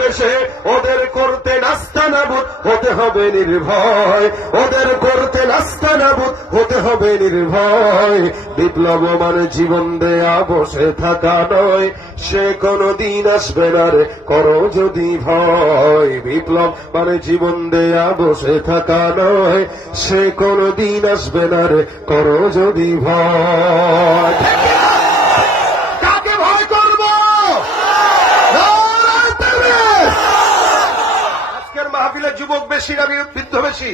বেশে ওদের করতে নাস্তানাবুদ হতে হবে নির্ভয়, ওদের করতে নাস্তানাবুদ হতে হবে নির্ভয়। বিপ্লব মানে জীবন দেয়া বসে থাকা নয়, সে কোনদিন আসবে না রে করো যদি ভয়। বিপ্লব মানে জীবন দেয়া বসে থাকা নয়, সে কোনদিন আসবে না রে করো যদি ভয়। কাকে ভয় করবো? আজকের মাহফিলে যুবক বেশি না বৃদ্ধ বেশি?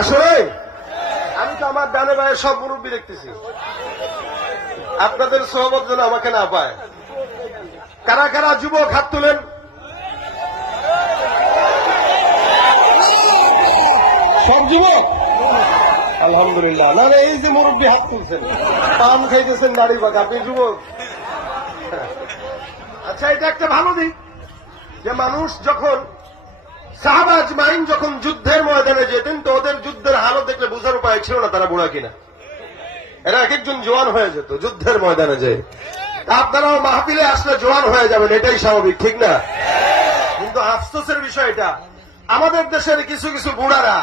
আসলে আমি তো আমার ডানে বায়ে সব মুরব্বী দেখতেছি, আপনাদের সহমত যেন আমাকে না পায়। কারা কারা যুবক হাত তুলেন? সব যুবক? আলহামদুলিল্লাহ। না না, এই যে মুরব্বী হাত তুলছেন, পান খাইতেছেন দাড়ি বাঁকা, আপনি যুবক? আচ্ছা, এটা একটা ভালো দিক যে মানুষ যখন সাহাবা আজমাইন যখন যুদ্ধের ময়দানে যেতেন তো ওদের যুদ্ধের হালত দেখলে বোঝার উপায় ছিল না তারা বুড়া কিনা। এরা এক একজন জোয়ান হয়ে যেত যুদ্ধের ময়দানে যে। আপনারাও মাহফিলে আসলে জোয়ান হয়ে যাবেন, এটাই স্বাভাবিক, ঠিক না? কিন্তু আফসোসের বিষয় এটা, আমাদের দেশের কিছু কিছু বুড়ারা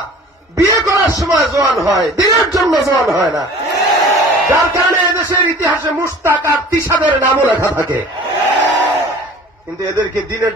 বিয়ে করার সময় জোয়ান হয়, দিনের জন্য জোয়ান হয় না, যার কারণে এদেশের ইতিহাসে মুশতাক আর তিশাদের নামও লেখা থাকে, কিন্তু এদেরকে দিনের